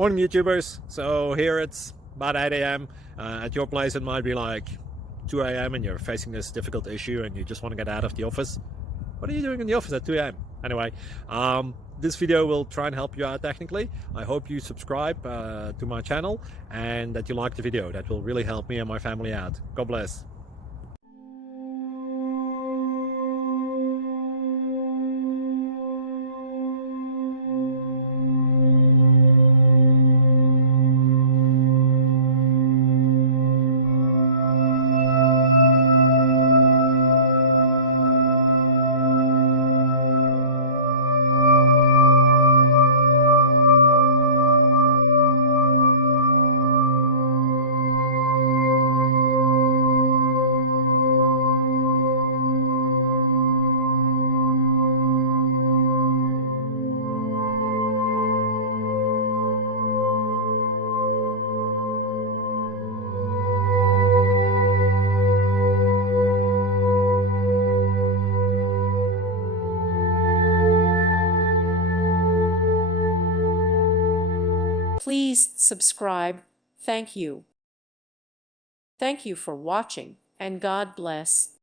Morning YouTubers. So here it's about 8 a.m. At your place it might be like 2 a.m. and you're facing this difficult issue and you just want to get out of the office. What are you doing in the office at 2 a.m.? Anyway, this video will try and help you out technically. I hope you subscribe to my channel and that you like the video. That will really help me and my family out. God bless. Please subscribe. Thank you. Thank you for watching, and God bless.